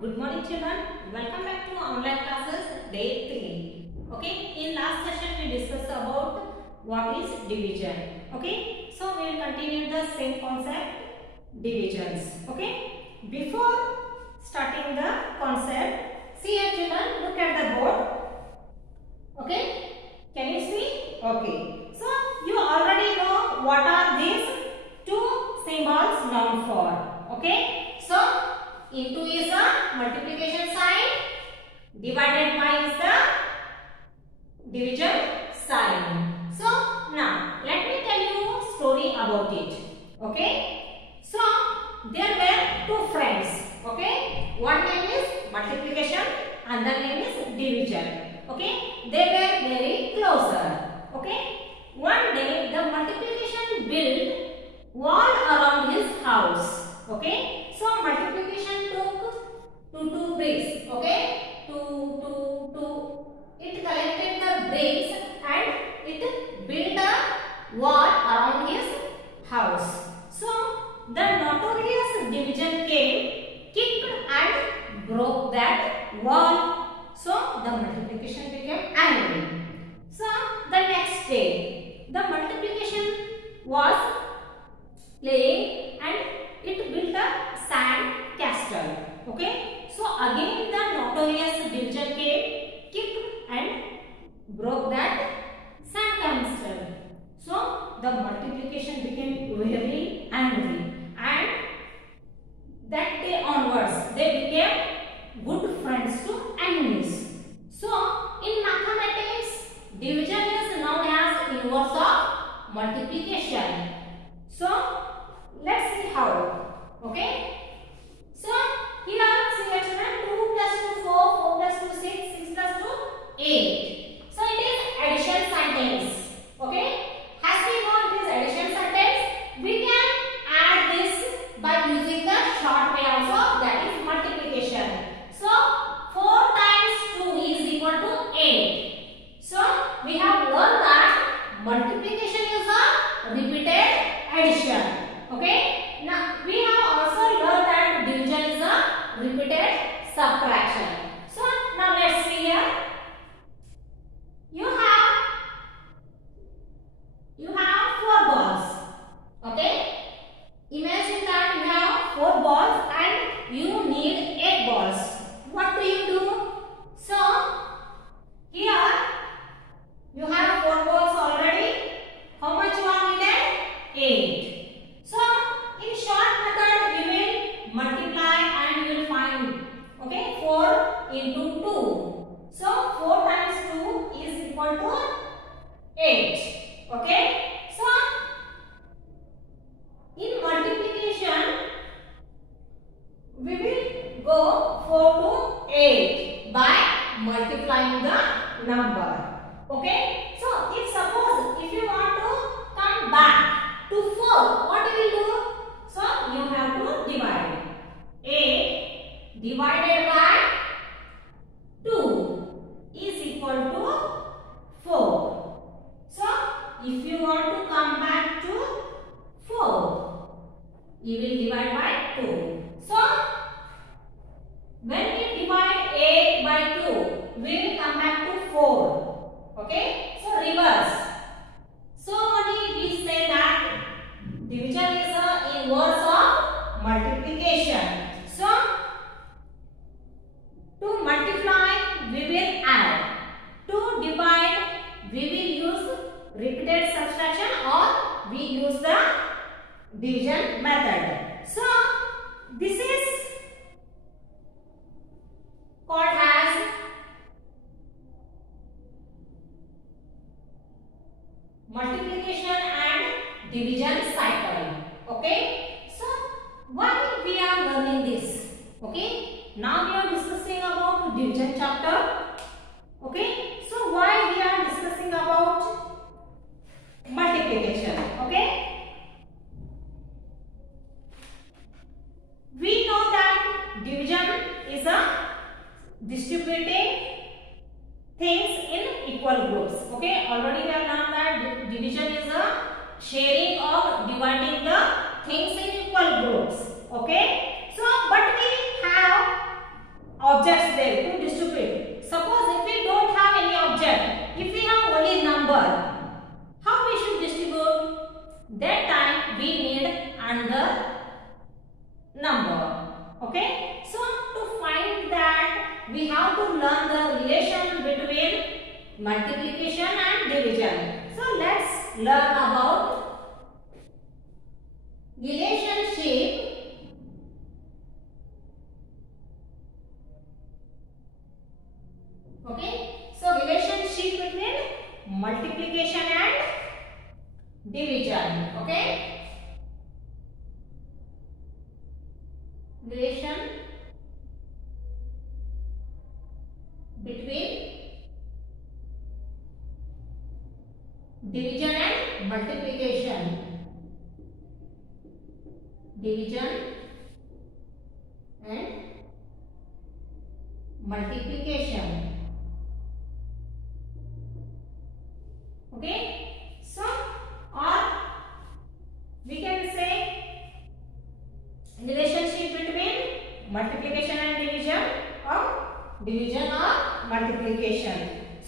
Good morning children. Welcome back to online classes day 3. Okay, in last session we discussed about what is division. Okay, so we will continue the same concept, divisions. Okay, before starting the concept, see here children, look at the board. Okay, can you see? Okay, so you already know what are these two symbols known for. Okay, so into is a multiplication sign, divided by is the division sign. So now let me tell you a story about it. Okay, so there were two friends. Okay, one name is multiplication, another name is division. Okay, they were very closer. Okay, one day the multiplication built wall around his house. Okay, so multiplication took two bricks. Okay, it collected the bricks and it built a wall around his house. So the notorious division came, kicked and broke that wall. So the multiplication became angry. So the next day the multiplication was playing and it built a sand castle. Okay, so again the notorious division came, kicked and broke that sand castle. So the multiplication became very angry, and that day onwards they became good friends to enemies. So in mathematics, division is known as inverse of multiplication. So let's see how. Okay, so here see here children, 2 plus 2 4, 4 plus 2 6, 6 plus 2 8. So it is addition sentence. Okay, as we know it is addition sentence, we can add this by using the short way also, that is multiplication. So 4 times 2 is equal to 8. So we have learned that multiplication is a repeated addition. Okay, now we have also learned that division is a repeated subtraction. So now let's see here. You have 4 balls. Okay, imagine that you have 4 balls and you need 8 balls. What do you do? So here you have 4 balls already. How much you are needed? 8. So in short method we will multiply and we will find. Okay, 4 into 2. So 4 times 2 is equal to 8. Okay, so in multiplication we will go 4 to 8 by multiplying the number. Okay, so if suppose if you want to come back to 4, what you will do? So you have to divide. 8 divided by 2 is equal to 4. So if you want to come back to 4, you will divide by 2. So when we divide 8 by 2, we will come back to 4. Okay, so reverse. So only we say that division is the inverse of multiplication. So to multiply we will add, to divide we will use repeated subtraction or we use the division method. So this is called as multiplication and division cycle. Okay, so why we are learning this? Okay, now we are discussing about division chapter. Okay, so why we are discussing about multiplication? Okay, we know that division is a distributing things in equal groups. Okay, already we have learned that division is a sharing or dividing the things in equal groups. Okay, so but we have we need another number. Okay, so to find that we have to learn the relation between multiplication and division. So let's learn about relationship between multiplication and division. Okay, relation between division and multiplication. Division and multiplication. Okay, so or we can say relationship between multiplication and division, or division or multiplication.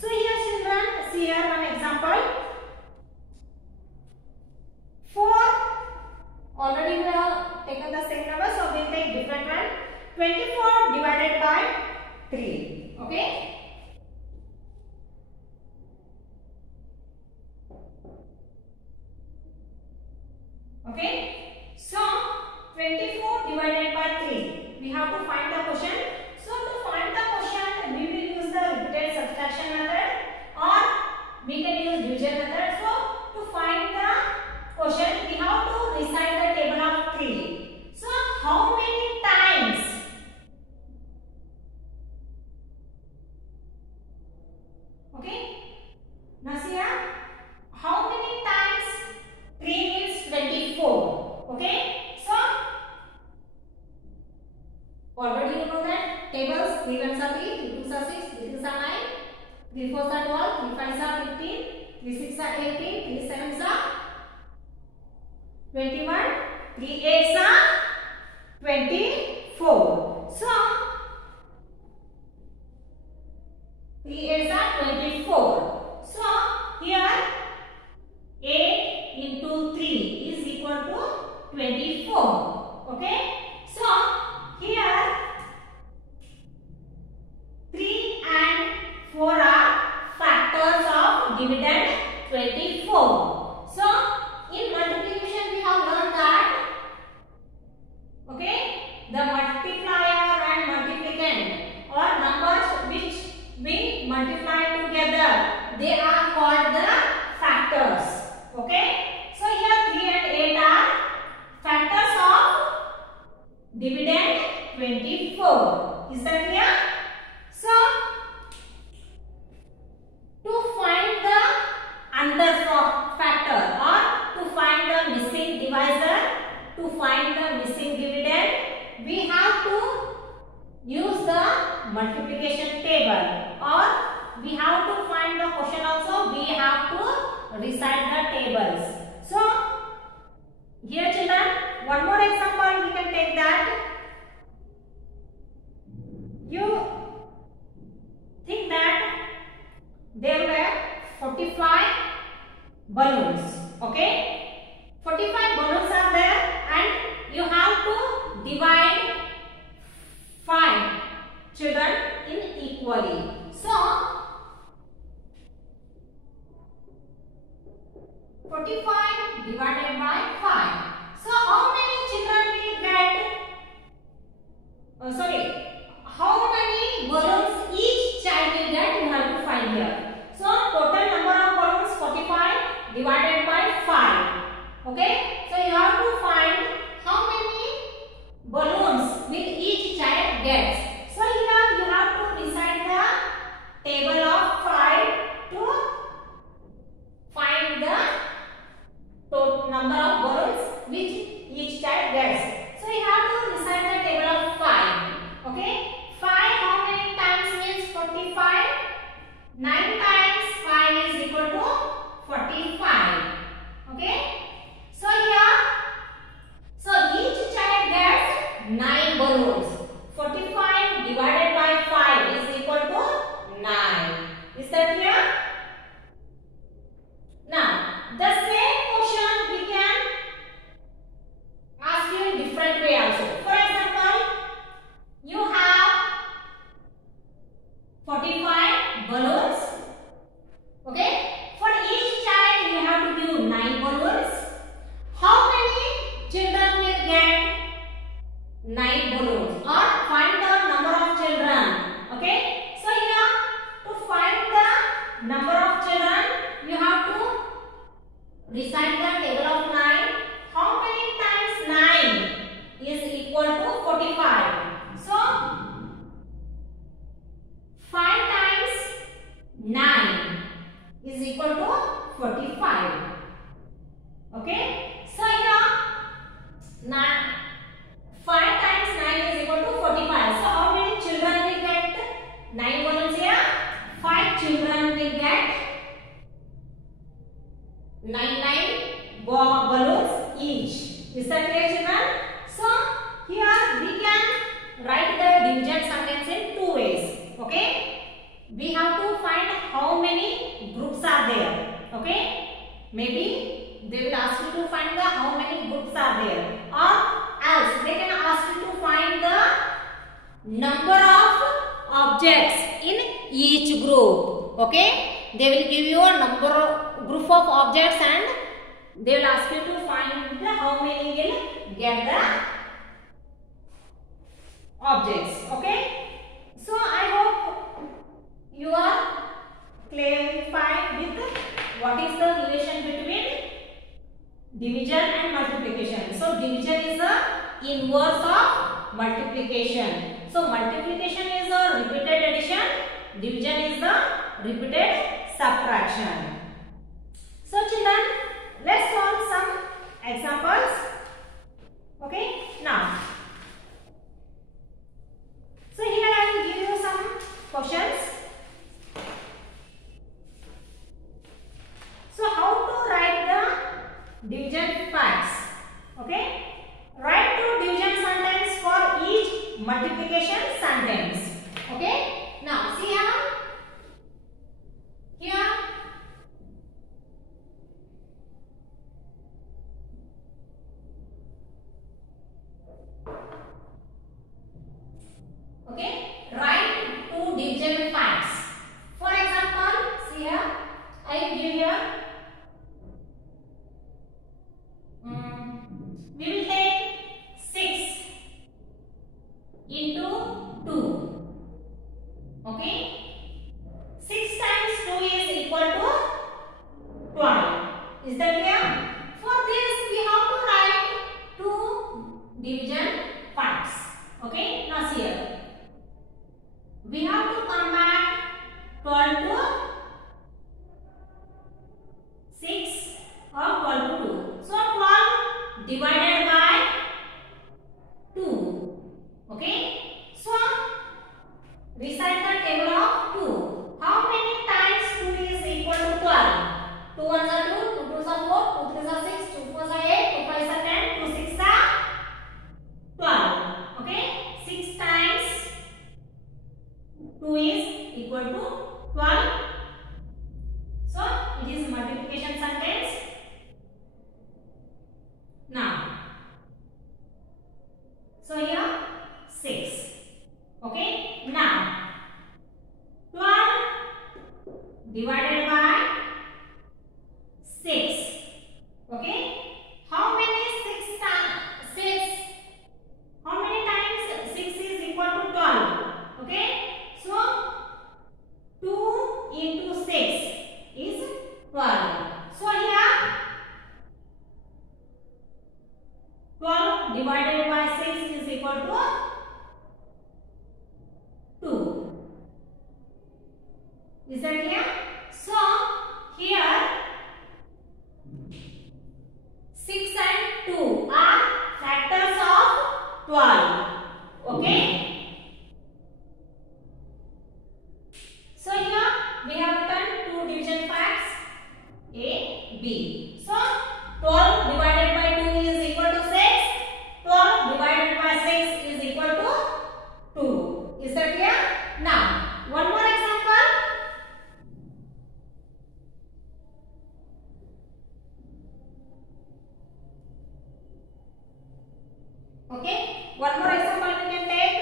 So here children, see here one example. 4, already we have taken the same number, so we will take different one. 24 divided by 3. Okay. Okay, so 24 divided by 3. We have to find the quotient. So to find the quotient, we will use the repeated subtraction method, or we can use division method. So to find the quotient, we have to recite the table of 3. So how many times? Okay, now see here, how many times 3 means 24. Okay, so already you know that tables 3 ones are 3, 2 are 6, 3 are 9, 3 4s are 12, 3 5s are 15, 3 6 are 18, 3 7s are 21, 3 8s are 24. So 3 8s are 24. So here 8 into 3 is equal to 24. Okay, so here 3 and 4 are factors of dividend 24. So in multiplication we have learned that, okay, the multiplier and multiplicand, or numbers which we multiply together, they are called the factors. Okay, so here 3 and 8 are factors of dividend 24. Is that clear? So to find the another factor, or to find the missing divisor, to find the missing dividend, we have to use the multiplication table, or we have to find the quotient also, we have to recite the tables. So here children, one more example we can take that. You think that there were 45 balloons. Okay, 45 balloons are there, and you have to divide 5 children in equally. So 45 divided by 5. So how many children will get? How many balloons each child will get? You have to find here. So total number of balloons 45 divided by 5. Okay. So you have to find how many balloons will each child get. So here you have to recite the table of 5 to find the total number of balloons which each child gets. So you have to recite the table of 5. Okay. children will get 9 balloons, or find the number of children. Okay, so here to find the number of children you have to recite the table of 9. How many times 9 is equal to 45? So 5 times 9 is equal to 45. Okay, so here 5 times 9 is equal to 45. So how many children will get 9 balloons here? 5 children will get 9 balloons each. Is that clear, children? So here we can write the division sentence in 2 ways. Okay, we have to find how many groups are there. Okay, maybe they will ask you to find the how many groups are there, or else they can ask you to find the number of objects in each group. Okay, they will give you a group of objects and they will ask you to find the how many will get the objects. Okay, so I hope you are clarified with what is the relation between division and multiplication. So division is the inverse of multiplication. So multiplication is a repeated addition, division is the repeated subtraction. So children, let's solve some examples. Okay, now so here I will give you some questions. So how to write the division facts? Okay, write 2 division sentence for each multiplication sentence. Okay, now see here okay, write 2 division facts. For example, see here I will give here we will take 6 into 2. Okay, 6 times 2 is equal to 12. Is that clear? For this we have to write 2 division facts. Okay, now see here we have to come back 12 to 6 or 12 to 2. So 12 divided by 2. Okay, so recite the table of 2. How many times 2 is equal to 12? 2 ones are 2, 2 twos are 4, 2 threes are 6, 2 fours are 8, 2 fives are 10, 2 sixes are 12. Okay, 6 times 2 is equal to 12. So it is multiplication sentence. Now, so here 6. Okay, now 12 divided by 6. Okay, how many 6 times 6? How many times 6 is equal to 12? Okay, so 2 into 6 is 12. So here 12 divided by 6 is equal to 2. Is that clear? So here 6 and 2 are factors of 12. Okay, so here we have written 2 division facts A, B. So 12 divided by 2 is equal to 6. 12 divided by 6 is equal to 2. Is that clear? Now, one more example. Okay, one more example we can take.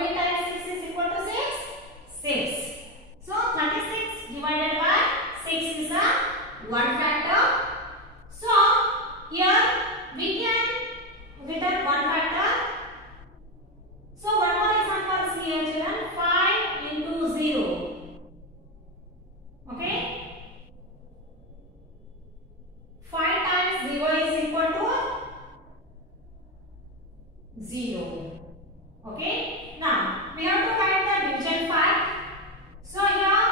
many times 6 is equal to 6? 6. So 36 divided by 6 is a one factor. So here we can return one factor. So one more example is here children, 5 into 0. Okay. 5 times 0 is equal to 0. Okay. Now we have to find the division fact. So here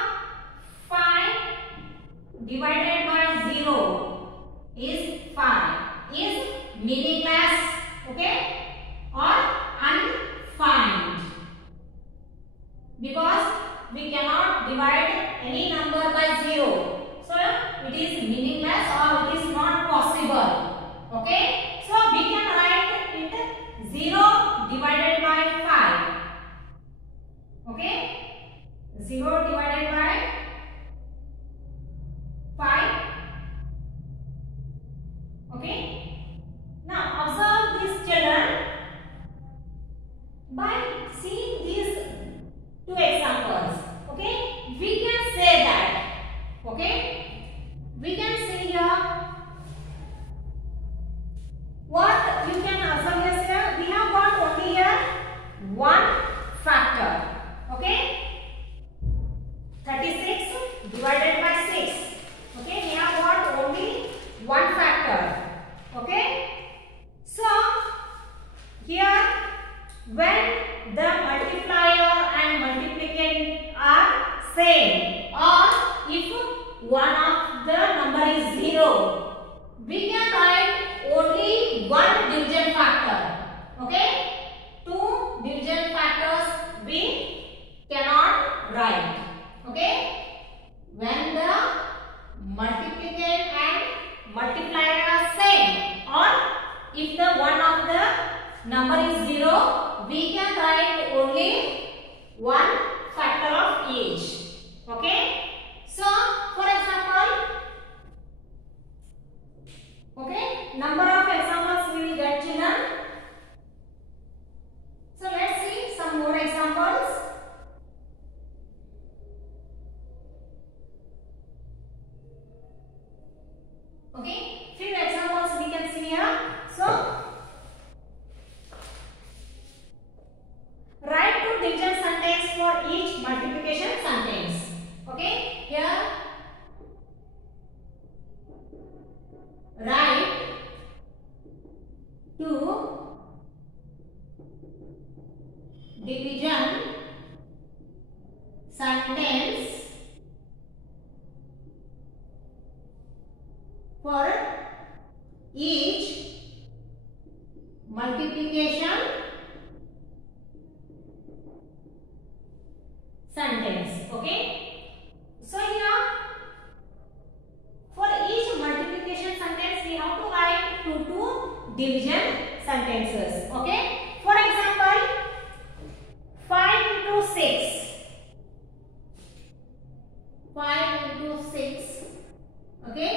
5 divided by 0 is 5 is meaningless, okay, or undefined, because we cannot divide any number by 0. So it is meaningless or it is not possible. Okay. So we can write it 0 divided by 5. Okay. 0 divided by 5. Okay. Now observe these children. By seeing these two examples, okay, we can say that, okay, we can say here, what you can observe here, we have got only here one factor, okay, 36 divided by 6, okay, we have got only one factor, okay. So here when the multiplier and multiplicand are same, or if one of the number is 0, we can write only one division factor, okay. Two division factors we cannot write, okay. When the multiplicand and multiplier are same, or if the one of the number is 0, we can write only one factor of each, okay. So for example, okay, number of examples we will get children. So let's see some more examples. Okay, few examples we can see here. So write two division sentence for each multiplication sentence. Okay, here write two division sentence for each multiplication sentence. Okay. So here for each multiplication sentence we have to write two division sentences. Okay. For example, 5 into 6. 5 into 6. Okay.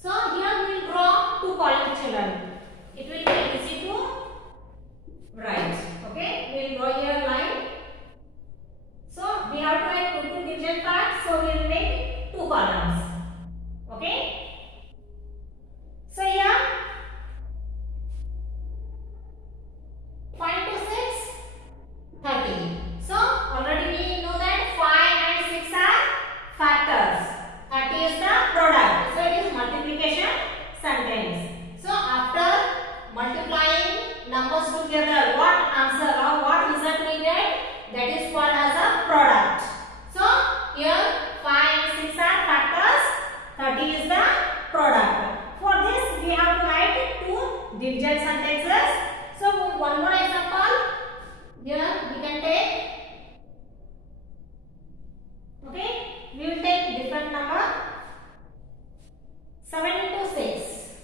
So here we will draw two columns children. It will be easy to write. Okay. We will draw here a line. So we have to write two division parts. So we will make two columns. Okay. So here 5 to 6, 30. So already we know that 5 and 6 are factors. 30 is the product. So it is multiplication sentence. So after multiplying numbers together, what answer or what result we get? That is called as a product. So here 5 and 6 are factors. 30 is the product. For this we have to write two division sentences. So one more example. Here we can take. Okay. We will take different number. 7 into 6.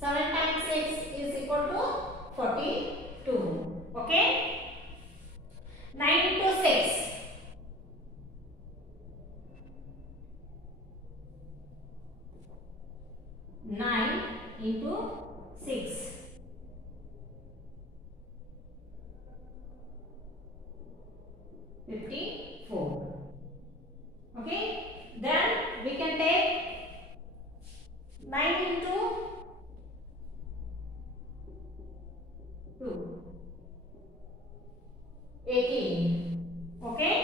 7 times 6 is equal to 42. Okay. 9 into 6. 9 into 6. 54. Okay. Then we can take 9 into 2. 18. Okay.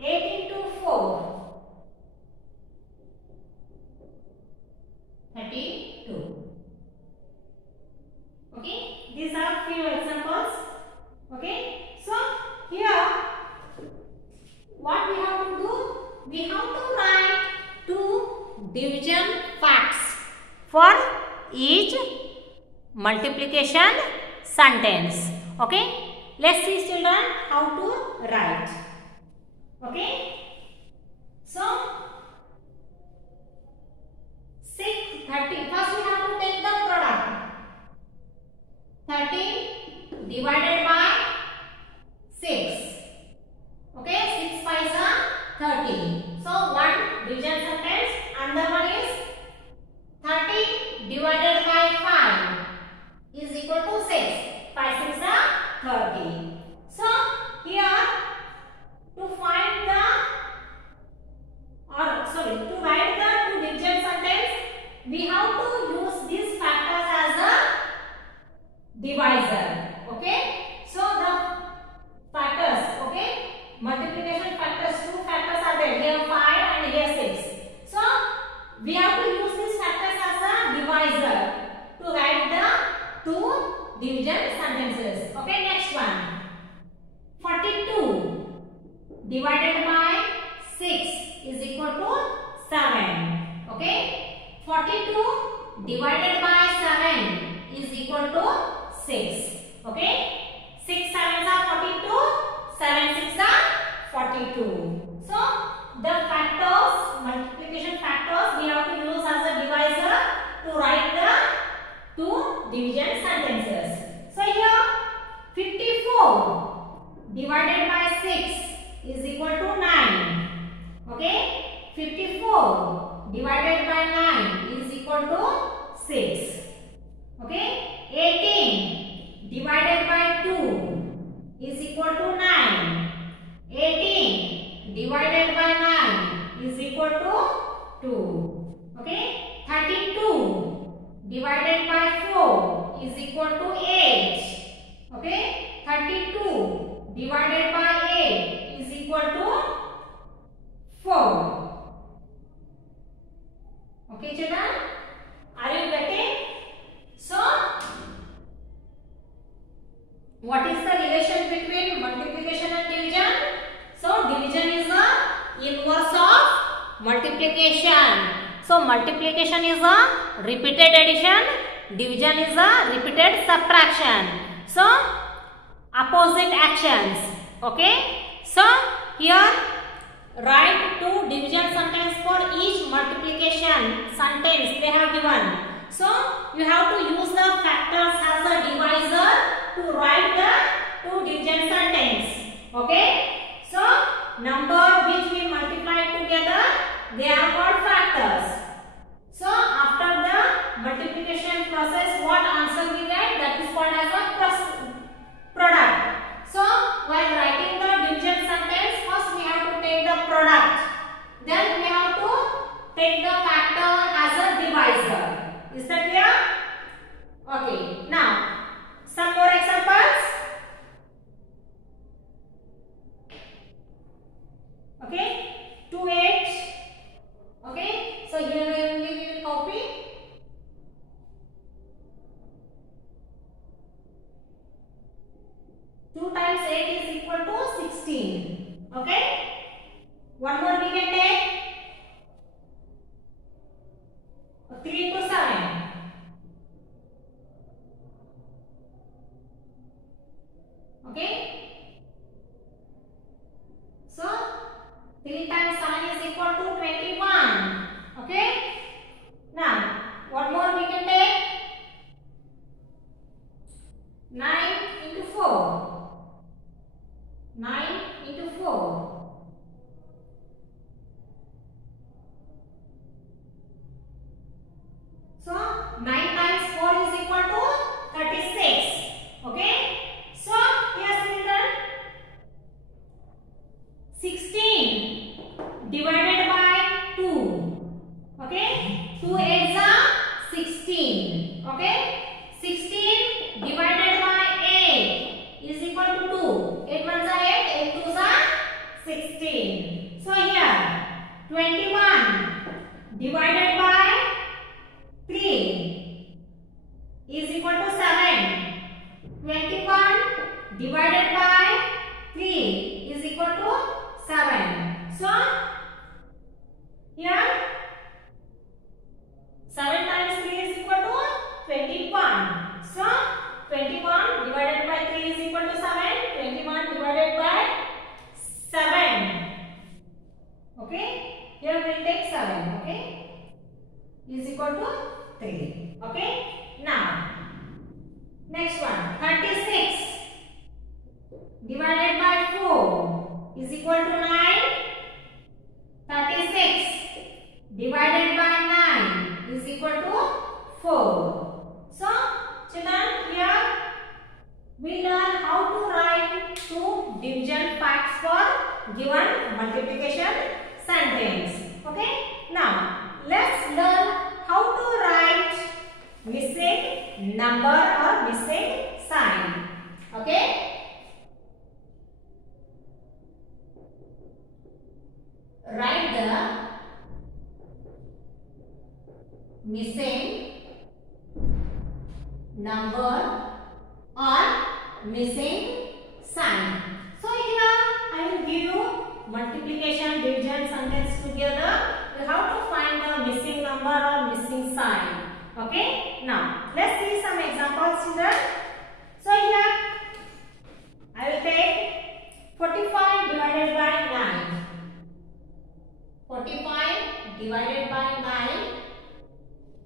8 into 4. 32. Okay. These are few examples. Okay. So here what we have to do? We have to write 2 division facts for each multiplication sentence. Okay. Let's see children how to write. Okay. So 30. First we have to take the product. 13 divided by 6. Okay, 6 5s are 30. So one division sentence, another one is 30 divided by 5 is equal to 6. 5 6 are 30. So here to find the to write the 2 division sentence, we have to use these factors as a divisor. Okay. So the factors, okay, multiplication factors, 2 factors are there, here 5 and here 6. So we have to use these factors as a divisor to write the 2 division sentences. Okay, next one. 42 divided by 6 is equal to 7. Okay, 42 divided by 7 is equal to 6. Okay, 6 7s are 42, 7 6 are 42. So the factors, multiplication factors, we have to use as a divisor to write the 2 division sentences. So here 54 divided by 6 is equal to 9. Okay, 54 divided by 9 is equal to 6. Okay, 18 divided by 2 is equal to 9. 18 divided by 9 is equal to 2. Okay, 32 divided by 4 is equal to 8. Okay, 32 divided by 8 is equal to 4. Okay children, are you getting? So what is the relation between multiplication and division? So division is the inverse of multiplication. So multiplication is a repeated addition, division is a repeated subtraction. So opposite actions. Okay. So here write 2 division sentence for each multiplication sentence they have given. So you have to use the factors as a divisor to write the 2 division sentence. Okay. So number which we multiply together, they are called factors. So after the multiplication process, what answer we get, that is called as a product. So while writing the division sentence, first we have to take the product, then we have to take the factor as a divisor. Is that clear? Okay. Now some more examples. Okay, 2 8. Okay, so here we will copy. 2 times 8 is equal to 16. Okay, one more we can take. 3 into 7. Okay, so 3 times 7 is equal to 21. Okay, now one more we can take. 9 into 4. 9 into 4. divided by 3 is equal to 7. So here 7 times 3 is equal to 21. So 21 divided by 3 is equal to 7. 21 divided by 7. Okay. Here we will take 7. Okay. Is equal to 3. Okay. Now next one, 36 divided by 4 is equal to 9. 36 divided by 9 is equal to 4. So children, here we learn how to write two division facts for given multiplication sentence. Okay. Now let's learn how to write missing number or missing sign. Okay. Write the missing number or missing sign. So here I will give you multiplication, division sentence together. You have to find the missing number or missing sign. Okay. Now let's see some examples children. So here I will take 45 divided by 9. 45 divided by 9.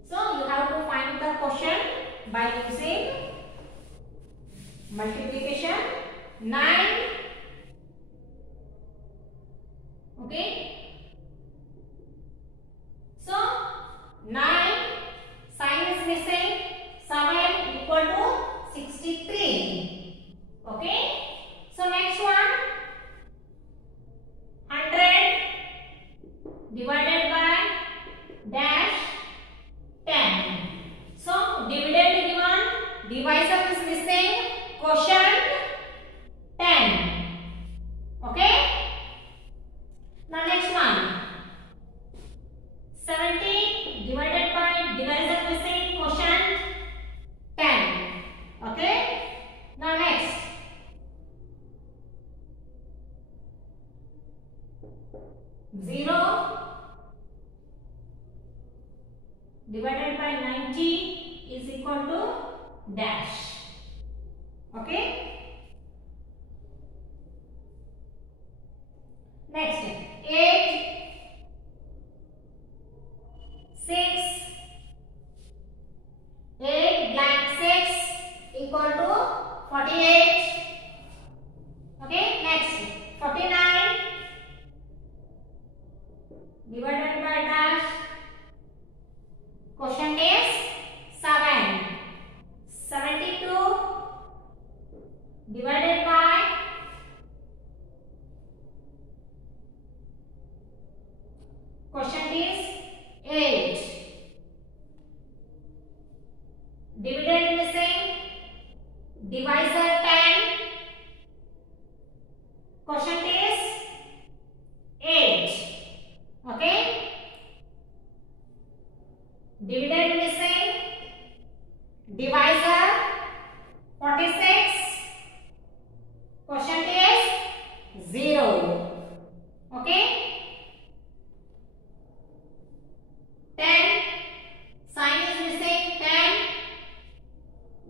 So you have to find the quotient by using multiplication. 9. Okay. So 9 sign is missing. 7 equal to 63. Okay. So next one, 100 divided by dash 10. So dividend given, divisor is missing, quotient 10. Okay. Now next one, 70 divided by divisor missing, quotient 10. Okay. Now next, 0 divided by 90 is equal to dash. Okay. Next, 8, 6, 8 blank 6 equal to 48. Okay. Next, 49 divided by dash, quotient is 7. 72 divided by quotient is 8. Dividend missing, divisor 10. Quotient is 8. Okay. Dividend missing, divisor 46. Quotient is 0. Okay. 10 sign is missing. 10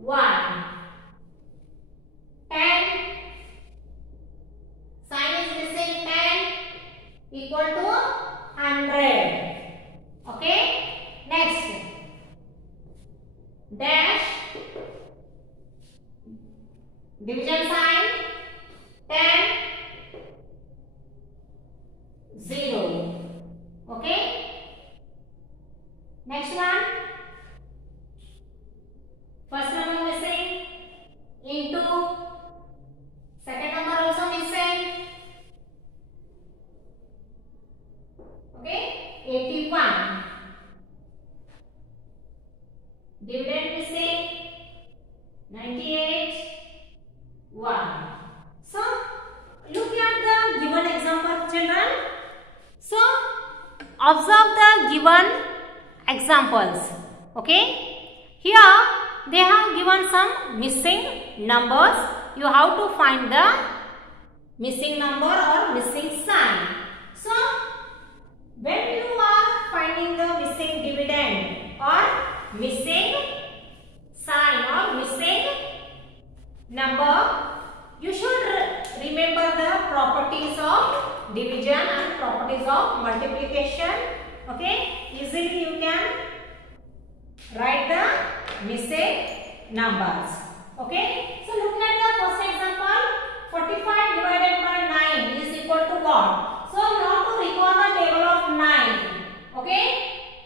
1. 10 sign is missing. 10 equal to 100. Okay. Next, dash, division sign, 10 0. Okay. Next one, first number missing, into, second number also missing. Okay. 81. Dividend missing, 98 1. So look at the given example children. So observe the given examples. Okay. Here they have given some missing numbers. you have to find the missing number or missing sign. So, when you are finding the missing dividend or missing sign or missing number, you should remember the properties of division and properties of multiplication. Okay, easily you can write the missing numbers. Okay, so look at the first example. 45 divided by 9 is equal to what? So you have to recall the table of 9. Okay,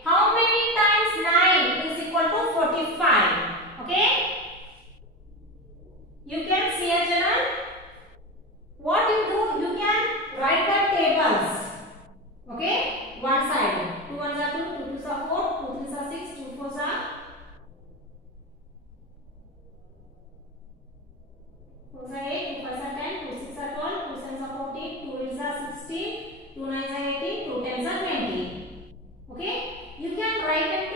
how many times 9 is equal to 45? Okay, you can see a children. What you do, you can write the tables. Okay, one side. 2 ones are 2, 2 twos are 4, 2 threes are 6, 2 fours are 8, 2 5s are 10, 2 6 are 12, 2 7s are 14, 2 8s are 16, 2 9s are 18, 2 10s are 20. Okay, you can write it,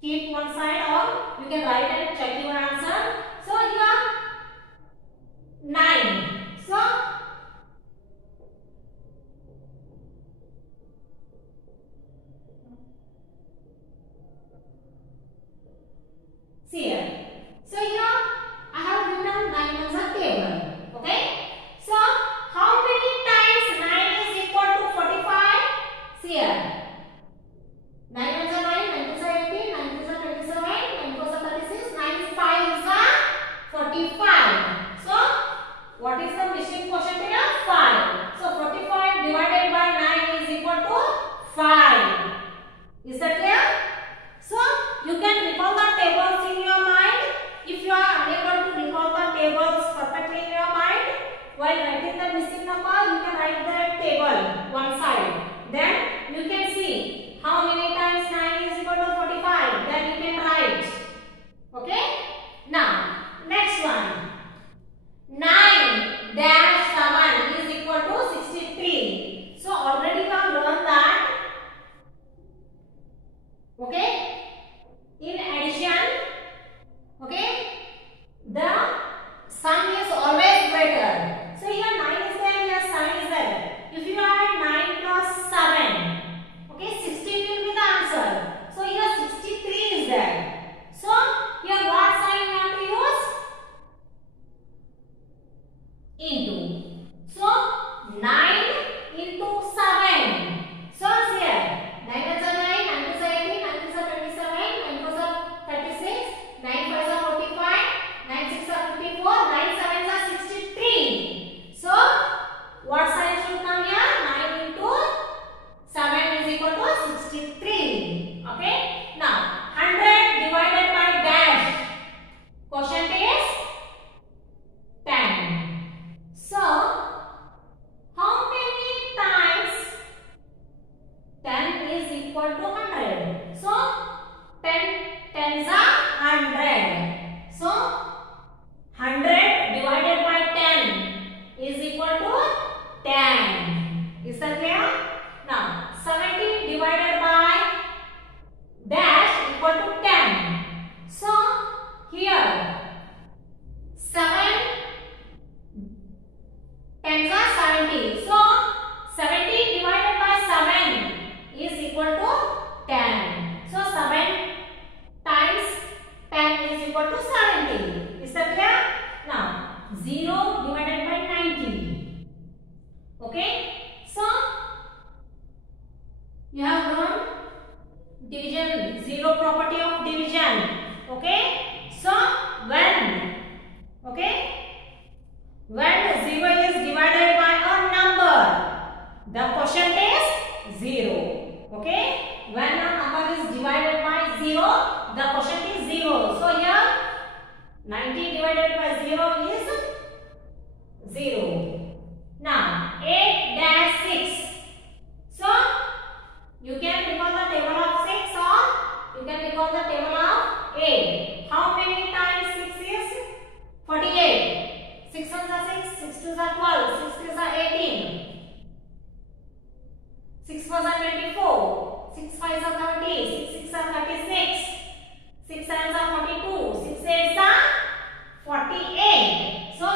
keep one side, or you can write and check your answer. So here 9. So see here. So here I have written 9 as a table. Okay. So how many times 9 is equal to 45? See here. 9 ones are 9, 9 twos are 18, 9 twos are 27, 9 fours are 36, 9 fives are 45. So what is the missing quotient here? 5. So 45 divided by 9 is equal to 5. Is that clear? So you can recall the tables in your mind. If you are unable to recall the tables perfectly in your mind, while writing the missing number, you can write the table one side. Then you can see how many times 9 is equal to 45. Then you can write. Okay? Now, next one. 9 dash 7 is equal to 63. So already you have learned that. Okay? In addition, okay, the sum is always greater. So here 9 is there, here 7 is there. If you add 9 plus 7, okay, 16 will be the answer. So here 63 is there. So here what sign you have to use? Into. So 9 into 7. So here 9 is 9, 9 is 18, 9 is 27, 9 is 36, 9 5s are 45, 9 6 are 54, 9 7s are 63. So what sign should come here? 9 into 7 is equal to 63. Okay. Now 100 divided by dash. Quotient is 10. So how many times 10 is equal to 100? So 10 tens are 100. So 100 divided by 10 is equal to 10. Is that clear? Now 70 divided by dash equal to 10. So here 7 tens are 70. So 70 divided by 7 is equal to 10. So 7 times 10 is equal to 70. Is that clear? Now 0 divided by 90. Okay. So you have learned division, zero property of division. Okay. So when, okay, when 0 is divided by a number, the quotient is 0. Okay. When a number is divided by 0, the quotient is 0. So here 90 divided by 0 is 0. Now 8 dash 6. So you can recall the table of 6 or you can recall the table of 8. How many times 6 is? 48. 6 ones are 6, 6 twos are 12, 6 threes are 18. 6 fours are 24, 6 fives are 30, 6 6 are 36, 6 sevens are 42, 6 eights are 48. So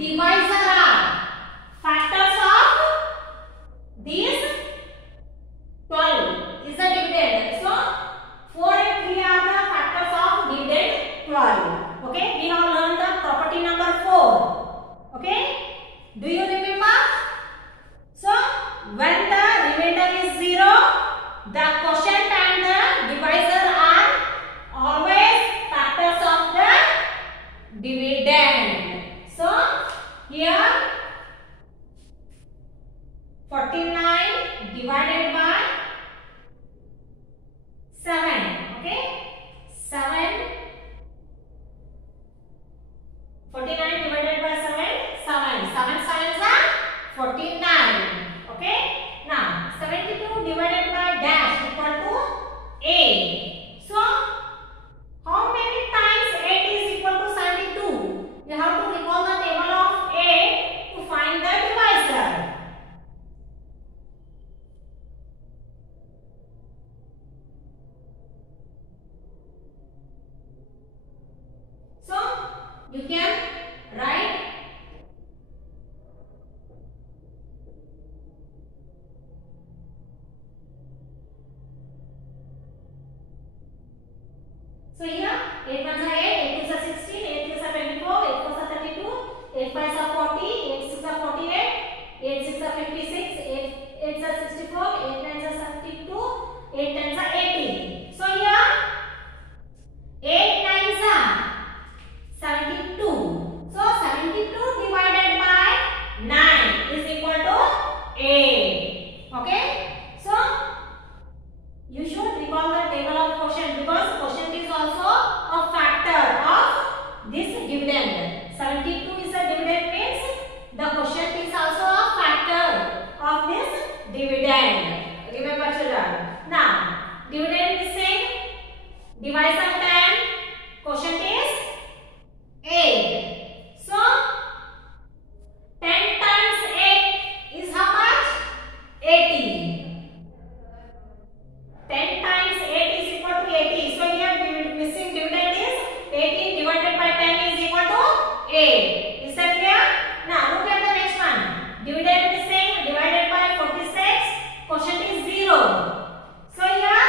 divisor are factors of these 12 is the dividend. So 4 and 3 are the factors of dividend 12. Okay, we have learned the property number 4. Okay, do you remember? So when the remainder is 0, the quotient and the divisor are always factors of the dividend. So here 49 divided by 7. Okay, 49 divided by 7. 7 sevens are 49. Okay, now 72 divided by dash equal to 8. So how many times 8 is equal to 72? You have to recall the table of 8 to find the divisor. So you can write so here 8 ones are 8, 8 twos are 16, 8 threes are 24, 8 fours are 32, 8 fives are 40, 8 sixes are 48, 8 sixes are 56, 8 eights are 64, 8 nines are 72, 8 tens are 80. So here 8 nines are 72. So 72 divided by 9 is equal to 8. Okay, so you should recall the table of quotient because quotient is also a factor of this dividend. 72 is a dividend means the quotient is also a factor of this dividend. Remember children. Now dividend is same, divisor 10, quotient is 8. So 10 times 8 is how much? 80. 10 times 8 is equal to 80. So here missing dividend is 18 divided by 10 is equal to 8. Is that clear? Now look at the next one. Dividend missing divided by 46. Quotient is 0. So here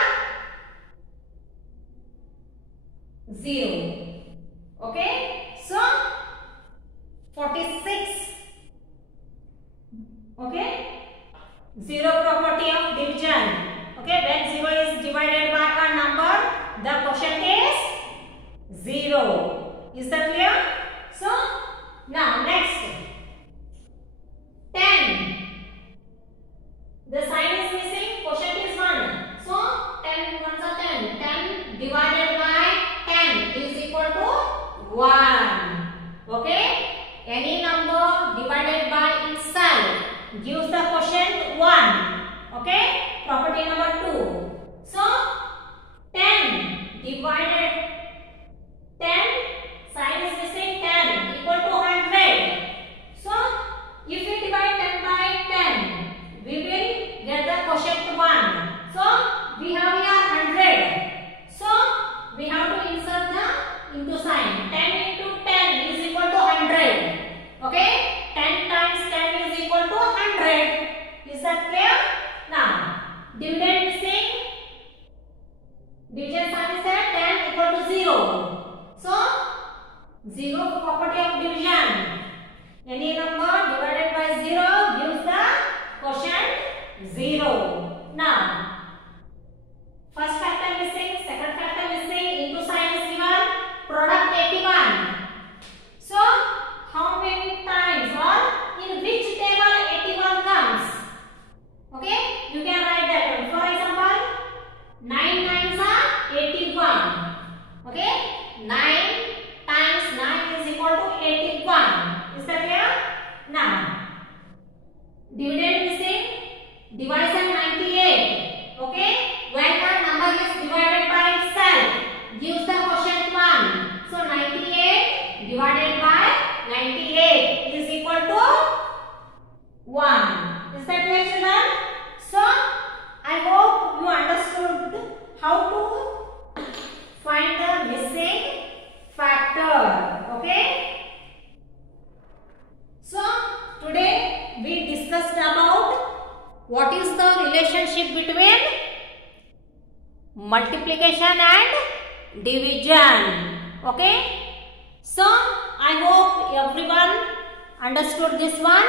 0. Okay. So 46. Okay. 0 property of division. Okay, when 0 is divided by a number, the quotient is 0. Is that clear? So, now next 10. The sign is missing, quotient is 1. So, 10 ones are 10. 10 divided by 10 is equal to 1. Okay, any number divided by itself gives the quotient 1. Okay, property number 2. So 10 divided 10, sign is missing, 10 equal to 100. So if we divide 10 by 10, we will get the quotient 1. So we have here 100. So we have to insert the into sign. 10 into 10 is equal to 100. Okay, 10 times 10 is equal to 100. Is that clear? Now, dividend missing, division sign is there, 10 equal to 0. So, 0 property of division. Any number divided by 0 gives the quotient 0. Now, first factor missing, second factor missing, into sign is given, product 81. So, how many times or in which table 81 comes? Okay, you can write that one. For example, 9 nines are 81. Okay, 9 times 9 is equal to 81. Is that clear? Now, dividend missing, divisor 90. relationship between multiplication and division. Okay. So I hope everyone understood this one.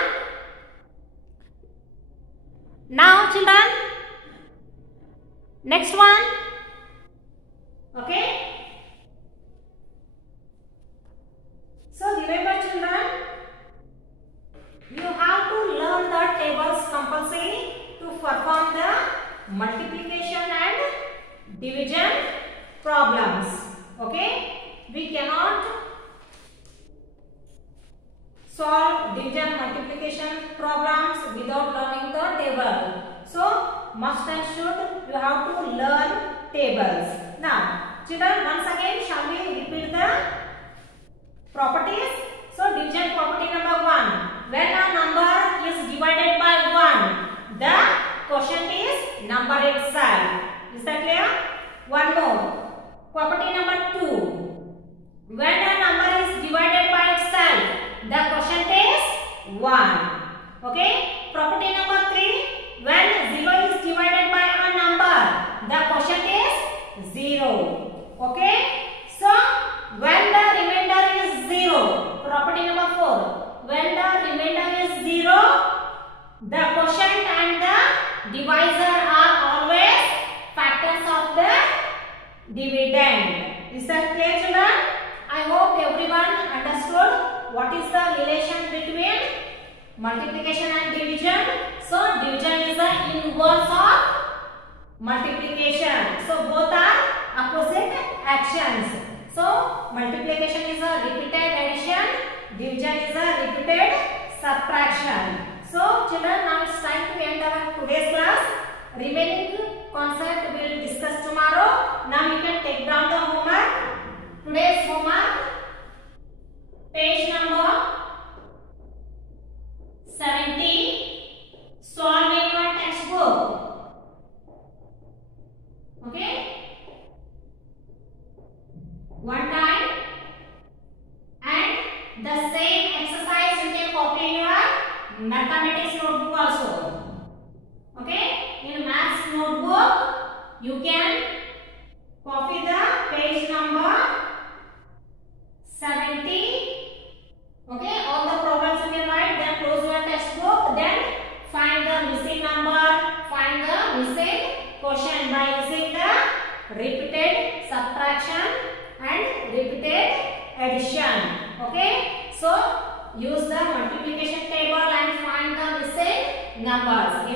Now children, next one. Okay. So remember children, you have to learn the tables compulsory to perform the multiplication and division problems. Okay. We cannot solve division multiplication problems without learning the table. So must and should you have to learn tables. Now children, once again shall we repeat the properties? So division property number 1. When a number is divided by 1, the quotient is number itself. Is that clear? One more. Property number 2. When a number is divided by itself, the quotient is 1. Okay. Property number 3. When 0 is divided by a number, the quotient is 0. Okay. So when the remainder is 0, property number 4. When the remainder is 0, the quotient and the divisor are always factors of the dividend. Is that clear children? I hope everyone understood what is the relation between multiplication and division. So division is the inverse of multiplication. So both are opposite actions. So multiplication is a repeated addition, division is a repeated subtraction. So children, now it's time to end our today's class. Remaining concept we will discuss tomorrow. Now you can take down the homework. Today's homework, page number 70, solve in your textbook. Okay? One time, and the same exercise you can copy in your mathematics notebook also. Okay? In maths notebook, you can copy the page number 70. Okay, all the problems you can write, then close your textbook, then find the missing number, find the missing quotient by using the repeated subtraction and repeated addition. Okay, so use the multiplication table and find the missing numbers.